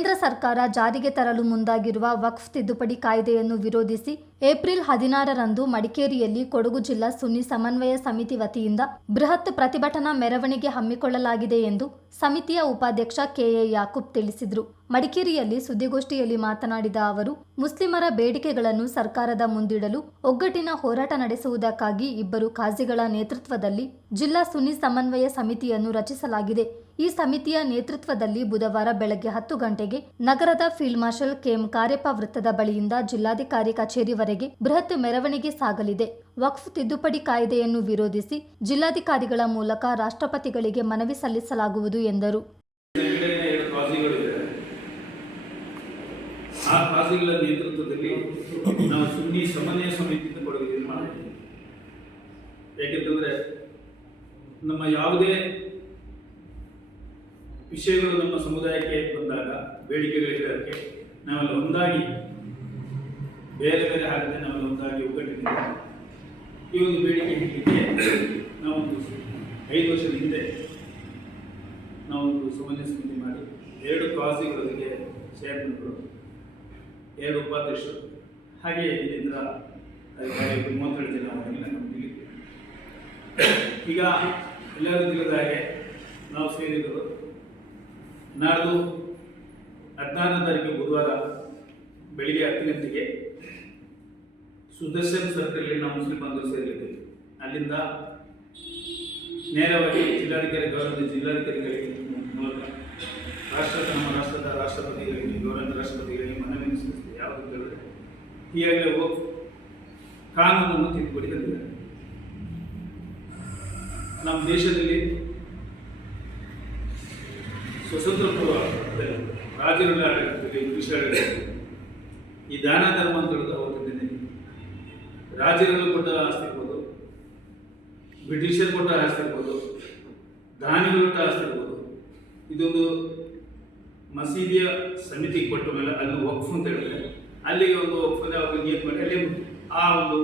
ಕೇಂದ್ರ ಸರ್ಕಾರ ಜಾರಿಗೆ ತರಲು ಮುಂದಾಗಿರುವ ವಕ್ಫ್ ತಿದ್ದುಪಡಿ ಕಾಯ್ದೆಯನ್ನು ವಿರೋಧಿಸಿ ಏಪ್ರಿಲ್ ಹದಿನಾರರಂದು ಮಡಿಕೇರಿಯಲ್ಲಿ ಕೊಡಗು ಜಿಲ್ಲಾ ಸುನ್ನಿ ಸಮನ್ವಯ ಸಮಿತಿ ವತಿಯಿಂದ ಬೃಹತ್ ಪ್ರತಿಭಟನಾ ಮೆರವಣಿಗೆ ಹಮ್ಮಿಕೊಳ್ಳಲಾಗಿದೆ ಎಂದು ಸಮಿತಿಯ ಉಪಾಧ್ಯಕ್ಷ ಕೆಎ ಯಾಕೂಬ್ ತಿಳಿಸಿದರು. ಮಡಿಕೇರಿಯಲ್ಲಿ ಸುದ್ದಿಗೋಷ್ಠಿಯಲ್ಲಿ ಮಾತನಾಡಿದ ಅವರು, ಮುಸ್ಲಿಮರ ಬೇಡಿಕೆಗಳನ್ನು ಸರ್ಕಾರದ ಮುಂದಿಡಲು ಒಗ್ಗಟ್ಟಿನ ಹೋರಾಟ ನಡೆಸುವುದಕ್ಕಾಗಿ ಇಬ್ಬರು ಖಾಜಿಗಳ ನೇತೃತ್ವದಲ್ಲಿ ಜಿಲ್ಲಾ ಸುನ್ನಿ ಸಮನ್ವಯ ಸಮಿತಿಯನ್ನು ರಚಿಸಲಾಗಿದೆ. ಈ ಸಮಿತಿಯ ನೇತೃತ್ವದಲ್ಲಿ ಬುಧವಾರ ಬೆಳಗ್ಗೆ ಹತ್ತು ಗಂಟೆಗೆ ನಗರದ ಫೀಲ್ಡ್ ಮಾರ್ಷಲ್ ಕೆಎಂ ಕಾರ್ಯಪ್ಪ ವೃತ್ತದ ಬಳಿಯಿಂದ ಜಿಲ್ಲಾಧಿಕಾರಿ ಕಚೇರಿವರೆಗೆ ಬೃಹತ್ ಮೆರವಣಿಗೆ ಸಾಗಲಿದೆ. ವಕ್ಫ್ ತಿದ್ದುಪಡಿ ಕಾಯ್ದೆಯನ್ನು ವಿರೋಧಿಸಿ ಜಿಲ್ಲಾಧಿಕಾರಿಗಳ ಮೂಲಕ ರಾಷ್ಟ್ರಪತಿಗಳಿಗೆ ಮನವಿ ಸಲ್ಲಿಸಲಾಗುವುದು ಎಂದರು. ಆ ಕಾಜಿಗಳ ನೇತೃತ್ವದಲ್ಲಿ ನಾವು ಸುನ್ನಿ ಸಮನ್ವಯ ಸಮಿತಿಯಿಂದ ಕೊಡುಗೆ ಮಾಡಿದ್ದೀವಿ ಯಾಕೆಂತಂದ್ರೆ ನಮ್ಮ ಯಾವುದೇ ವಿಷಯಗಳು ನಮ್ಮ ಸಮುದಾಯಕ್ಕೆ ಬಂದಾಗ ಬೇಡಿಕೆಗಳಿರೋದಕ್ಕೆ ನಾವೆಲ್ಲ ಒಂದಾಗಿ ಬೇರೆ ಬೇರೆ ಆಗದೆ ನಾವೆಲ್ಲ ಒಂದಾಗಿ ಒಗ್ಗಟ್ಟಿನಿಂದ ಈ ಒಂದು ಬೇಡಿಕೆ ಹಿಡಿಲಿಕ್ಕೆ ನಾವೊಂದು ಐದು ವರ್ಷದ ಹಿಂದೆ ನಾವೊಂದು ಸಮನ್ವಯ ಸಮಿತಿ ಮಾಡಿ ಎರಡು ಕಾಸಿಗಳೊಂದಿಗೆ ಚೇರ್ಮನ್ಗಳು ಎರಡು ಉಪಾಧ್ಯಕ್ಷರು. ಹಾಗೆ ಇದರಿಂದ ಅಧಿಕಾರಿಗಳು ಮೂವತ್ತೆರಡು ಜನ ಅವರೆಲ್ಲ ನಮ್ಮಲ್ಲಿ ಈಗ ಎಲ್ಲರೂ ತಿಳಿದ ಹಾಗೆ ನಾವು ಸೇರಿದರು ನಾಡ್ದು ಹದಿನಾರನೇ ತಾರೀಕು ಬುಧವಾರ ಬೆಳಿಗ್ಗೆ ಹತ್ತು ಗಂಟೆಗೆ ಸುದರ್ಶನ್ ಸರ್ಕಲ್ಲಿ ನಾವು ಮುಸ್ಲಿಂ ಬಂಧು ಸೇರಿದ್ದೇವೆ ಅಲ್ಲಿಂದ ನೇರವಾಗಿ ಜಿಲ್ಲಾಧಿಕಾರಿ ಗೌರವ ಜಿಲ್ಲಾಧಿಕಾರಿಗಳಿಗೆ ಮೂಲಕ ರಾಷ್ಟ್ರ ನಮ್ಮ ರಾಷ್ಟ್ರದ ರಾಷ್ಟ್ರಪತಿಗಳಿಗೆ ಗೌರವ ರಾಷ್ಟ್ರಪತಿಗಳಿಗೆ ಮನವಿ ಸಲ್ಲಿಸಿದೆ ಯಾವುದು ಕೇಳಿದ್ರೆ ಎಲ್ಲವೂ ಕಾನೂನನ್ನು ತಿದ್ದುಪಡಿ ತಂದಿದ್ದಾರೆ. ನಮ್ಮ ದೇಶದಲ್ಲಿ ಸ್ವತಂತ್ರ ಪೂರ್ವ ರಾಜರುಗಳ ಆಡಳಿತದಲ್ಲಿ ಇಂಗ್ಲಿಷ್ ಆಡಳಿತದಲ್ಲಿ ಈ ದಾನ ಧರ್ಮ ಅಂತ ಹೇಳಿದ ಅವತ್ತಿನ ದಿನ ರಾಜರುಗಳು ಕೊಟ್ಟ ಆಸ್ತಿ ಇರ್ಬೋದು, ಬ್ರಿಟಿಷರು ಕೊಟ್ಟ ಆಸ್ತಿ ಇರ್ಬೋದು, ದಾನಿಗಳು ಕೊಟ್ಟ ಆಸ್ತಿ ಇರ್ಬೋದು. ಇದೊಂದು ಮಸೀದಿಯ ಸಮಿತಿಗೆ ಕೊಟ್ಟ ಮೇಲೆ ಅಲ್ಲಿ ವಕ್ಫ್ ಅಂತ ಹೇಳಿದ್ರೆ ಅಲ್ಲಿಗೆ ಒಂದು ನಿಯತ್ ಮಾಡಿ, ಅಲ್ಲಿ ಆ ಒಂದು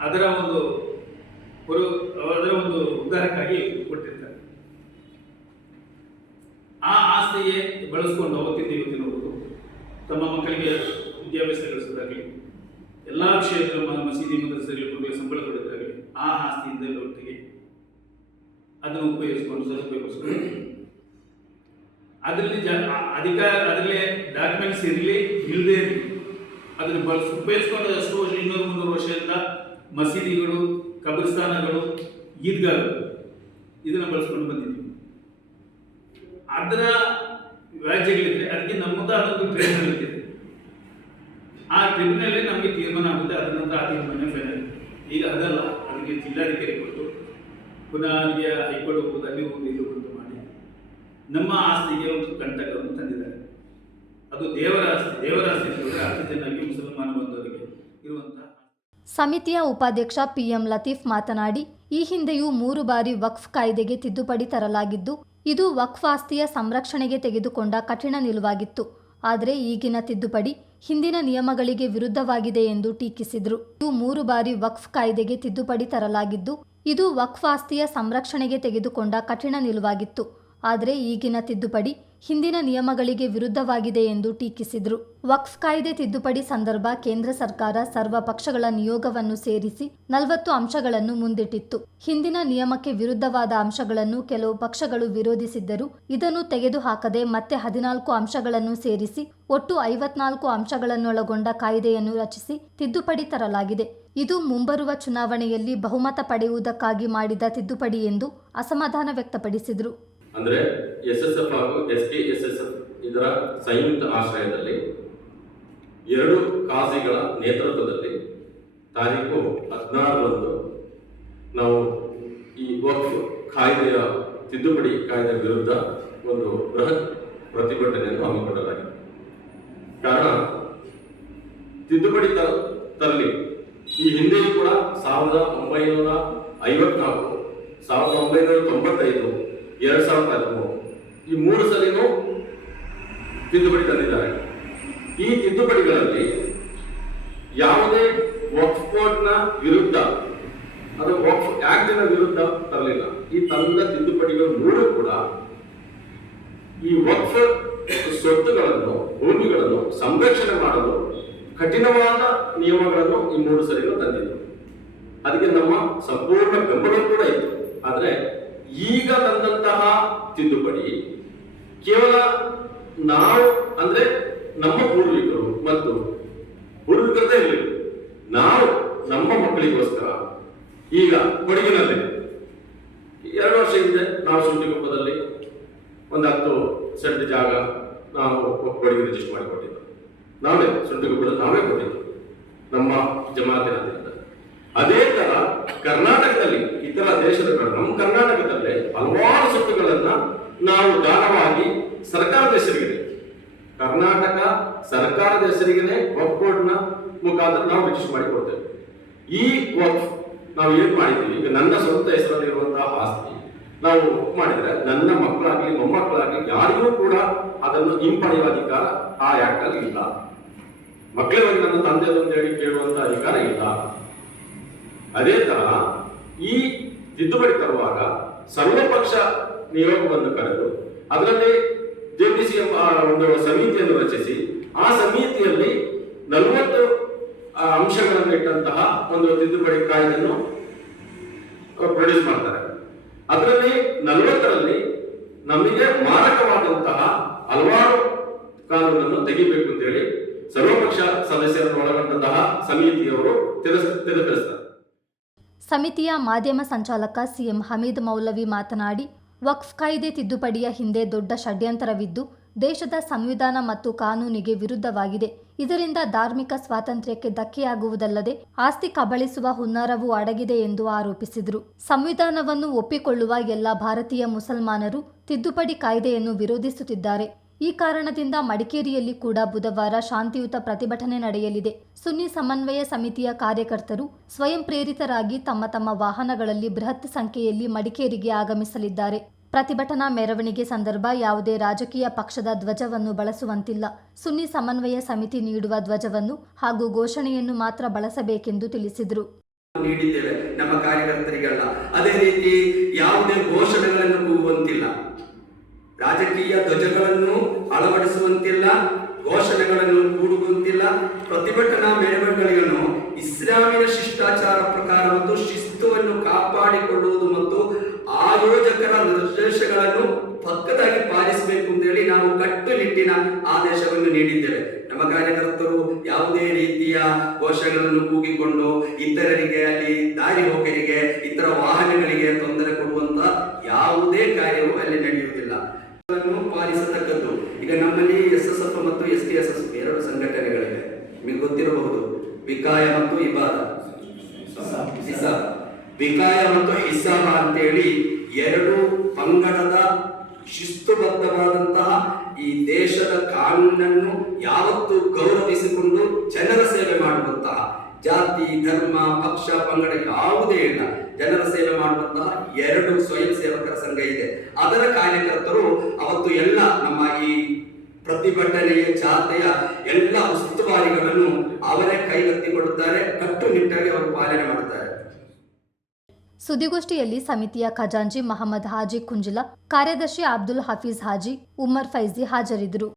ಅದರ ಒಂದು ಅದರ ಒಂದು ಉದ್ಧಾರಕ್ಕಾಗಿ ಕೊಟ್ಟಿರ್ತಾರೆ. ಆ ಆಸ್ತಿಗೆ ಬಳಸ್ಕೊಂಡು ಅವತ್ತಿಂದ ಇವತ್ತಿನವರು ತಮ್ಮ ಮಕ್ಕಳಿಗೆ ವಿದ್ಯಾಭ್ಯಾಸ ಗಳಿಸೋದಾಗಲಿ ಎಲ್ಲ ಮ- ಮಸೀದಿ ಮದರಸೆಗಳಿಗೆ ಮಕ್ಕಳಿಗೆ ಸಂಬಳ ಕೊಡೋದಾಗಲಿ, ಆ ಆಸ್ತಿಯಿಂದ ಒಟ್ಟಿಗೆ ಅದನ್ನು ಉಪಯೋಗಿಸ್ಕೊಂಡು ಸದುಪಯೋಗಿಸ್ಕೊಂಡು ಅದರಲ್ಲಿ ಜ ಅಧಿಕಾರ ಅದರಲ್ಲೇ ಡಾಕ್ಯುಮೆಂಟ್ಸ್ ಇರಲಿ ಇಲ್ಲದೆ ಇರಲಿ ಅದನ್ನು ಬಲ್ ಉಪಯೋಗಿಸ್ಕೊಂಡು ಅಷ್ಟು ವರ್ಷ, ಇನ್ನೂರು ಮುನ್ನೂರು ವರ್ಷದಿಂದ ಮಸೀದಿಗಳು, ಕಬ್ರಿಸ್ತಾನಗಳು ಈದ್ಗಾಗಳು ಇದನ್ನು ಬಳಸ್ಕೊಂಡು ಬಂದಿದ್ದೀವಿ. ಅದರ ವ್ಯಾಜ್ಯಗಳಿದೆ ಅದಕ್ಕೆ ನಮ್ಮದಾದ ಅದೊಂದು ಟ್ರಿಬ್ಯುನಲ್ ಇದೆ ಆ ಟ್ರಿಬ್ಯುನಲ್ ನಮಗೆ ತೀರ್ಮಾನ ಆಗುತ್ತೆ, ಅದರ ನಂತರ ಆ ತೀರ್ಮಾನ ಫೈನಲ್ ಈಗ ಅದಲ್ಲ, ಅದಕ್ಕೆ ಜಿಲ್ಲಾಧಿಕಾರಿ ಕೊಟ್ಟು ಪುನಃ ಅಲ್ಲಿಗೆ ಹೈಕೋರ್ಟ್ ಹೋಗೋದು ಅಲ್ಲಿ ಹೋಗುವುದು, ಇಲ್ಲಿ ಹೋಗೋದು ಮಾಡಿ ನಮ್ಮ ಆಸ್ತಿಗೆ ಒಂದು ಕಂಟಕವನ್ನು ತಂದಿದ್ದಾರೆ. ಅದು ದೇವರ ಆಸ್ತಿ ದೇವರ ಆಸ್ತಿ. ಸಮಿತಿಯ ಉಪಾಧ್ಯಕ್ಷ ಪಿಎಂ ಲತೀಫ್ ಮಾತನಾಡಿ, ಈ ಹಿಂದೆಯೂ ಮೂರು ಬಾರಿ ವಕ್ಫ್ ಕಾಯ್ದೆಗೆ ತಿದ್ದುಪಡಿ ತರಲಾಗಿದ್ದು, ಇದು ವಕ್ಫ್ ಆಸ್ತಿಯ ಸಂರಕ್ಷಣೆಗೆ ತೆಗೆದುಕೊಂಡ ಕಠಿಣ ನಿಲುವಾಗಿತ್ತು. ಆದರೆ ಈಗಿನ ತಿದ್ದುಪಡಿ ಹಿಂದಿನ ನಿಯಮಗಳಿಗೆ ವಿರುದ್ಧವಾಗಿದೆ ಎಂದು ಟೀಕಿಸಿದರು. ಇದು ಮೂರು ಬಾರಿ ವಕ್ಫ್ ಕಾಯ್ದೆಗೆ ತಿದ್ದುಪಡಿ ತರಲಾಗಿದ್ದು, ಇದು ವಕ್ಫ್ ಆಸ್ತಿಯ ಸಂರಕ್ಷಣೆಗೆ ತೆಗೆದುಕೊಂಡ ಕಠಿಣ ನಿಲುವಾಗಿತ್ತು. ಆದರೆ ಈಗಿನ ತಿದ್ದುಪಡಿ ಹಿಂದಿನ ನಿಯಮಗಳಿಗೆ ವಿರುದ್ಧವಾಗಿದೆ ಎಂದು ಟೀಕಿಸಿದರು. ವಕ್ಫ್ ಕಾಯ್ದೆ ತಿದ್ದುಪಡಿ ಸಂದರ್ಭ ಕೇಂದ್ರ ಸರ್ಕಾರ ಸರ್ವ ಪಕ್ಷಗಳ ನಿಯೋಗವನ್ನು ಸೇರಿಸಿ ನಲವತ್ತು ಅಂಶಗಳನ್ನು ಮುಂದಿಟ್ಟಿತ್ತು. ಹಿಂದಿನ ನಿಯಮಕ್ಕೆ ವಿರುದ್ಧವಾದ ಅಂಶಗಳನ್ನು ಕೆಲವು ಪಕ್ಷಗಳು ವಿರೋಧಿಸಿದ್ದರು ಇದನ್ನು ತೆಗೆದುಹಾಕದೆ ಮತ್ತೆ ಹದಿನಾಲ್ಕು ಅಂಶಗಳನ್ನು ಸೇರಿಸಿ ಒಟ್ಟು ಐವತ್ನಾಲ್ಕು ಅಂಶಗಳನ್ನೊಳಗೊಂಡ ಕಾಯ್ದೆಯನ್ನು ರಚಿಸಿ ತಿದ್ದುಪಡಿ ತರಲಾಗಿದೆ. ಇದು ಮುಂಬರುವ ಚುನಾವಣೆಯಲ್ಲಿ ಬಹುಮತ ಪಡೆಯುವುದಕ್ಕಾಗಿ ಮಾಡಿದ ತಿದ್ದುಪಡಿ ಎಂದು ಅಸಮಾಧಾನ ವ್ಯಕ್ತಪಡಿಸಿದರು. ಅಂದ್ರೆ ಎಸ್ ಎಸ್ ಎಫ್ ಹಾಗೂ S K S S F ಇದರ ಸಂಯುಕ್ತ ಆಶ್ರಯದಲ್ಲಿ ಎರಡು ಕಾಜಿಗಳ ನೇತೃತ್ವದಲ್ಲಿ ತಾರೀಕು ಹದಿನಾರರಂದು ನಾವು ಈ ವಕ್ಫ್ ಕಾಯ್ದೆಯ ತಿದ್ದುಪಡಿ ಕಾಯ್ದೆ ವಿರುದ್ಧ ಒಂದು ಬೃಹತ್ ಪ್ರತಿಭಟನೆಯನ್ನು ಹಮ್ಮಿಕೊಳ್ಳಲಾಗಿದೆ. ಕಾರಣ, ತಿದ್ದುಪಡಿ ತ- ತರಲಿ. ಈ ಹಿಂದೆಯೂ ಕೂಡ ಸಾವಿರದ ಒಂಬೈನೂರ ಐವತ್ನಾಲ್ಕು, ಸಾವಿರದ ಒಂಬೈನೂರ ತೊಂಬತ್ತೈದು ಎರಡ್ ಸಾವಿರದ ಹದಿಮೂರು. ಈ ಮೂರು ಸಲಿನೂ ತಿದ್ದುಪಡಿ ತಂದಿದ್ದಾರೆ. ಈ ತಿದ್ದುಪಡಿಗಳಲ್ಲಿ ಯಾವುದೇ ವಕ್ಫ್ ಬೋರ್ಡ್ನ ವಿರುದ್ಧ, ಅದು ವಕ್ಫ್ ಆಕ್ಟಿನ ವಿರುದ್ಧ ತರಲಿಲ್ಲ. ಈ ತಂದ ತಿದ್ದುಪಡಿಗಳು ಮೂರು ಕೂಡ ಈ ವಕ್ಫ್ ಸ್ವತ್ತುಗಳನ್ನು, ಭೂಮಿಗಳನ್ನು ಸಂರಕ್ಷಣೆ ಮಾಡಲು ಕಠಿಣವಾದ ನಿಯಮಗಳನ್ನು ಈ ಮೂರು ಸರಿನೂ ತಂದಿದ್ರು. ಅದಕ್ಕೆ ನಮ್ಮ ಸಂಪೂರ್ಣ ಬೆಂಬಲ ಕೂಡ ಇತ್ತು. ಆದರೆ ಈಗ ತಂದಂತಹ ತಿದ್ದುಪಡಿ ಕೇವಲ ನಾವು ಅಂದ್ರೆ ನಮ್ಮ ಪೂರ್ವಿಕರು ಮತ್ತು ಪೂರ್ವಿಕರದೇ ಇರಲಿ. ನಾವು ನಮ್ಮ ಮಕ್ಕಳಿಗೋಸ್ಕರ ಈಗ ಕೊಡಗಿನಲ್ಲಿ ಎರಡು ವರ್ಷ ಹಿಂದೆ ನಾವು ಶುಂಠಿಕೊಪ್ಪದಲ್ಲಿ ಒಂದು ಹತ್ತು ಸೆಂಟ್ ಜಾಗ ನಾವು ಕೊಡಗಿ ರಿಜಿಸ್ಟರ್ ಮಾಡಿಕೊಟ್ಟಿದ್ದು. ನಾವೇ ಶುಂಠಿಕೊಪ್ಪದಲ್ಲಿ ನಾವೇ ಕೊಟ್ಟಿದ್ದು. ನಮ್ಮ ಜಮಾತಿನಿಂದ ಅದೇ ತರ ಕರ್ನಾಟಕದಲ್ಲಿ ಇತರ ದೇಶದ ನಮ್ಮ ಕರ್ನಾಟಕದಲ್ಲೇ ಹಲವಾರು ಸೊತ್ತುಗಳನ್ನ ನಾವು ದಾನವಾಗಿ ಸರ್ಕಾರದ ಹೆಸರಿಗಿದೆ. ಕರ್ನಾಟಕ ಸರ್ಕಾರದ ಹೆಸರಿಗೆ ವಕ್ಫ್ನ ಮುಖಾಂತರ ನಾವು ರಿಜಿಸ್ಟರ್ ಮಾಡಿಕೊಡ್ತೇವೆ. ಈ ವಕ್ಫ್ ನಾವು ಏನ್ ಮಾಡಿದ್ವಿ? ಈಗ ನನ್ನ ಸ್ವಂತ ಹೆಸರಲ್ಲಿರುವಂತಹ ಆಸ್ತಿ ನಾವು ಮಾಡಿದ್ರೆ ನನ್ನ ಮಕ್ಕಳಾಗ್ಲಿ, ಮೊಮ್ಮಕ್ಕಳಾಗ್ಲಿ ಯಾರಿಗೂ ಕೂಡ ಅದನ್ನು ಹಿಂಪಡೆಯುವ ಅಧಿಕಾರ ಆ ಆಕ್ಟ್ ಅಲ್ಲಿ ಇಲ್ಲ. ಮಕ್ಕಳ ನನ್ನ ತಂದೆ ಅಂತ ಹೇಳಿ ಕೇಳುವಂತ ಅಧಿಕಾರ ಇಲ್ಲ. ಅದೇ ತರ ಈ ತಿದ್ದುಪಡಿ ತರುವಾಗ ಸರ್ವಪಕ್ಷ ನಿಯೋಗವನ್ನು ಕರೆದು ಅದರಲ್ಲಿ ಜೆಪಿಸಿ ಎಂಬ ಒಂದು ಸಮಿತಿಯನ್ನು ರಚಿಸಿ, ಆ ಸಮಿತಿಯಲ್ಲಿ ನಲವತ್ತು ಅಂಶಗಳನ್ನು ಇಟ್ಟಂತಹ ಒಂದು ತಿದ್ದುಪಡಿ ಕಾಯ್ದೆಯನ್ನು ಪ್ರೊಡ್ಯೂಸ್ ಮಾಡ್ತಾರೆ. ಅದರಲ್ಲಿ ನಲವತ್ತರಲ್ಲಿ ನಮಗೆ ಮಾರಕವಾದಂತಹ ಹಲವಾರು ಕಾನೂನನ್ನು ತೆಗಿಬೇಕು ಅಂತ ಹೇಳಿ ಸರ್ವಪಕ್ಷ ಸದಸ್ಯರನ್ನು ಒಳಗೊಂಡಂತಹ ಸಮಿತಿಯವರು ತಿರಸ್, ತಿರಸ್ಕರಿಸ್ತಾರೆ. ಸಮಿತಿಯ ಮಾಧ್ಯಮ ಸಂಚಾಲಕ ಸಿಎಂ ಹಮೀದ್ ಮೌಲವಿ ಮಾತನಾಡಿ, ವಕ್ಫ್ ಕಾಯ್ದೆ ತಿದ್ದುಪಡಿಯ ಹಿಂದೆ ದೊಡ್ಡ ಷಡ್ಯಂತರವಿದ್ದು, ದೇಶದ ಸಂವಿಧಾನ ಮತ್ತು ಕಾನೂನಿಗೆ ವಿರುದ್ಧವಾಗಿದೆ. ಇದರಿಂದ ಧಾರ್ಮಿಕ ಸ್ವಾತಂತ್ರ್ಯಕ್ಕೆ ಧಕ್ಕೆಯಾಗುವುದಲ್ಲದೆ ಆಸ್ತಿ ಕಬಳಿಸುವ ಹುನ್ನಾರವೂ ಅಡಗಿದೆ ಎಂದು ಆರೋಪಿಸಿದರು. ಸಂವಿಧಾನವನ್ನು ಒಪ್ಪಿಕೊಳ್ಳುವ ಎಲ್ಲ ಭಾರತೀಯ ಮುಸಲ್ಮಾನರು ತಿದ್ದುಪಡಿ ಕಾಯ್ದೆಯನ್ನು ವಿರೋಧಿಸುತ್ತಿದ್ದಾರೆ. ಈ ಕಾರಣದಿಂದ ಮಡಿಕೇರಿಯಲ್ಲಿ ಕೂಡ ಬುಧವಾರ ಶಾಂತಿಯುತ ಪ್ರತಿಭಟನೆ ನಡೆಯಲಿದೆ. ಸುನ್ನಿ ಸಮನ್ವಯ ಸಮಿತಿಯ ಕಾರ್ಯಕರ್ತರು ಸ್ವಯಂ ಪ್ರೇರಿತರಾಗಿ ತಮ್ಮ ತಮ್ಮ ವಾಹನಗಳಲ್ಲಿ ಬೃಹತ್ ಸಂಖ್ಯೆಯಲ್ಲಿ ಮಡಿಕೇರಿಗೆ ಆಗಮಿಸಲಿದ್ದಾರೆ. ಪ್ರತಿಭಟನಾ ಮೆರವಣಿಗೆ ಸಂದರ್ಭ ಯಾವುದೇ ರಾಜಕೀಯ ಪಕ್ಷದ ಧ್ವಜವನ್ನು ಬಳಸುವಂತಿಲ್ಲ. ಸುನ್ನಿ ಸಮನ್ವಯ ಸಮಿತಿ ನೀಡುವ ಧ್ವಜವನ್ನು ಹಾಗೂ ಘೋಷಣೆಯನ್ನು ಮಾತ್ರ ಬಳಸಬೇಕೆಂದು ತಿಳಿಸಿದರು. ನೀಡಿದ್ದೇವೆ. ನಮ್ಮ ಕಾರ್ಯಕರ್ತರಿಗೆಲ್ಲ. ಅದೇ ರೀತಿ ಯಾವುದೇ ಕೂಗುವಂತಿಲ್ಲ ರಾಜಕೀಯ ಧ್ವಜಗಳನ್ನು ಅಳವಡಿಸುವಂತಿಲ್ಲ, ಘೋಷಣೆಗಳನ್ನು ಕೂಡುವಂತಿಲ್ಲ. ಪ್ರತಿಭಟನಾ ಮೆರವಣಿಗೆಗಳನ್ನು ಇಸ್ಲಾಮಿನ ಶಿಷ್ಟಾಚಾರ ಪ್ರಕಾರ ಮತ್ತು ಶಿಸ್ತುವನ್ನು ಕಾಪಾಡಿಕೊಳ್ಳುವುದು ಮತ್ತು ಆಯೋಜಕರ ನಿರ್ದೇಶಗಳನ್ನು ಪಕ್ಕದಾಗಿ ಪಾಲಿಸಬೇಕು ಅಂತ ಹೇಳಿ ನಾವು ಕಟ್ಟುನಿಟ್ಟಿನ ಆದೇಶವನ್ನು ನೀಡಿದ್ದೇವೆ. ನಮ್ಮ ಕಾರ್ಯಕರ್ತರು ಯಾವುದೇ ರೀತಿಯ ಘೋಷಗಳನ್ನು ಕೂಗಿಕೊಂಡು ಇತರರಿಗೆ, ಅಲ್ಲಿ ದಾರಿ ಹೋಕರಿಗೆ ಇತರ ವಾಹನಗಳಿಗೆ ತೊಂದರೆ ಕೊಡುವಂತ ಯಾವುದೇ ಕಾರ್ಯವೂ ಅಲ್ಲಿ ನಡೆಯುವುದಿಲ್ಲ ಅನ್ನು ಪಾಲಿಸತಕ್ಕದ್ದು ಈಗ ನಮ್ಮಲ್ಲಿ S S T S S ಎರಡು ಸಂಘಟನೆಗಳಿವೆ. ನಿಮಗೆ ಗೊತ್ತಿರಬಹುದು. ವಿಕಾಯ ಮತ್ತು ಇಬಾದ. ವಿಕಾಯ ಮತ್ತು ಇಸಾಮ ಅಂತೇಳಿ ಎರಡು ಪಂಗಡದ ಶಿಸ್ತುಬದ್ಧವಾದಂತಹ ಈ ದೇಶದ ಕಾನೂನನ್ನು ಯಾವತ್ತು ಗೌರವಿಸಿಕೊಂಡು ಜನರ ಸೇವೆ ಮಾಡುವಂತಹ ಜಾತಿ, ಧರ್ಮ, ಪಕ್ಷ, ಪಂಗಡ ಯಾವುದೇ ಇಲ್ಲ. ಜನರ ಸೇವೆ ಮಾಡುವಂತಹ ಎರಡು ಸ್ವಯಂ ಸೇವಕರ ಸಂಘ ಇದೆ. ಅದರ ಕಾರ್ಯಕರ್ತರು ಅವತ್ತು ಎಲ್ಲ ನಮ್ಮ ಈ ಪ್ರತಿಭಟನೆಯ ಜಾತೆಯ ಎಲ್ಲ ಉಸ್ತುವಾರಿಗಳನ್ನು ಅವರೇ ಕೈಗೆತ್ತಿಕೊಳ್ಳುತ್ತಾರೆ ಕಟ್ಟುನಿಟ್ಟಾಗಿ ಅವರು ಪಾಲನೆ ಮಾಡುತ್ತಾರೆ. ಸುದ್ದಿಗೋಷ್ಠಿಯಲ್ಲಿ ಸಮಿತಿಯ ಖಜಾಂಜಿ ಮಹಮ್ಮದ್ ಹಾಜಿ ಕುಂಜಿಲ, ಕಾರ್ಯದರ್ಶಿ ಅಬ್ದುಲ್ ಹಫೀಜ್ ಹಾಜಿ, ಉಮರ್ ಫೈಜಿ ಹಾಜರಿದ್ದರು.